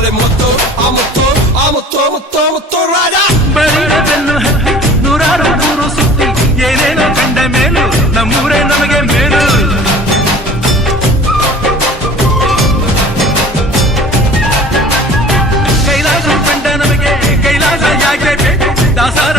ಬಾಳೆ ಮುತ್ತು ಆ ಮುತ್ತು ಆ ಮುತ್ತು ಮುತ್ತು ಮುತ್ತು ರಾಜ ಬರೀಡ ಬೆನ್ನು ಹತ್ತಿ ನೂರಾರು ಊರು ಸುತ್ತಿ ಏನೇನೋ ಕಂಡ ಮೇಲು ನಮ್ಮೂರೇ ನಮಗೆ ಮೇಲು ಕೈಲಾಸ ಕಂಡ ನಮಗೆ ಕೈಲಾಸ ಯಾಕೆ ಬೇಕು ದಾಸರ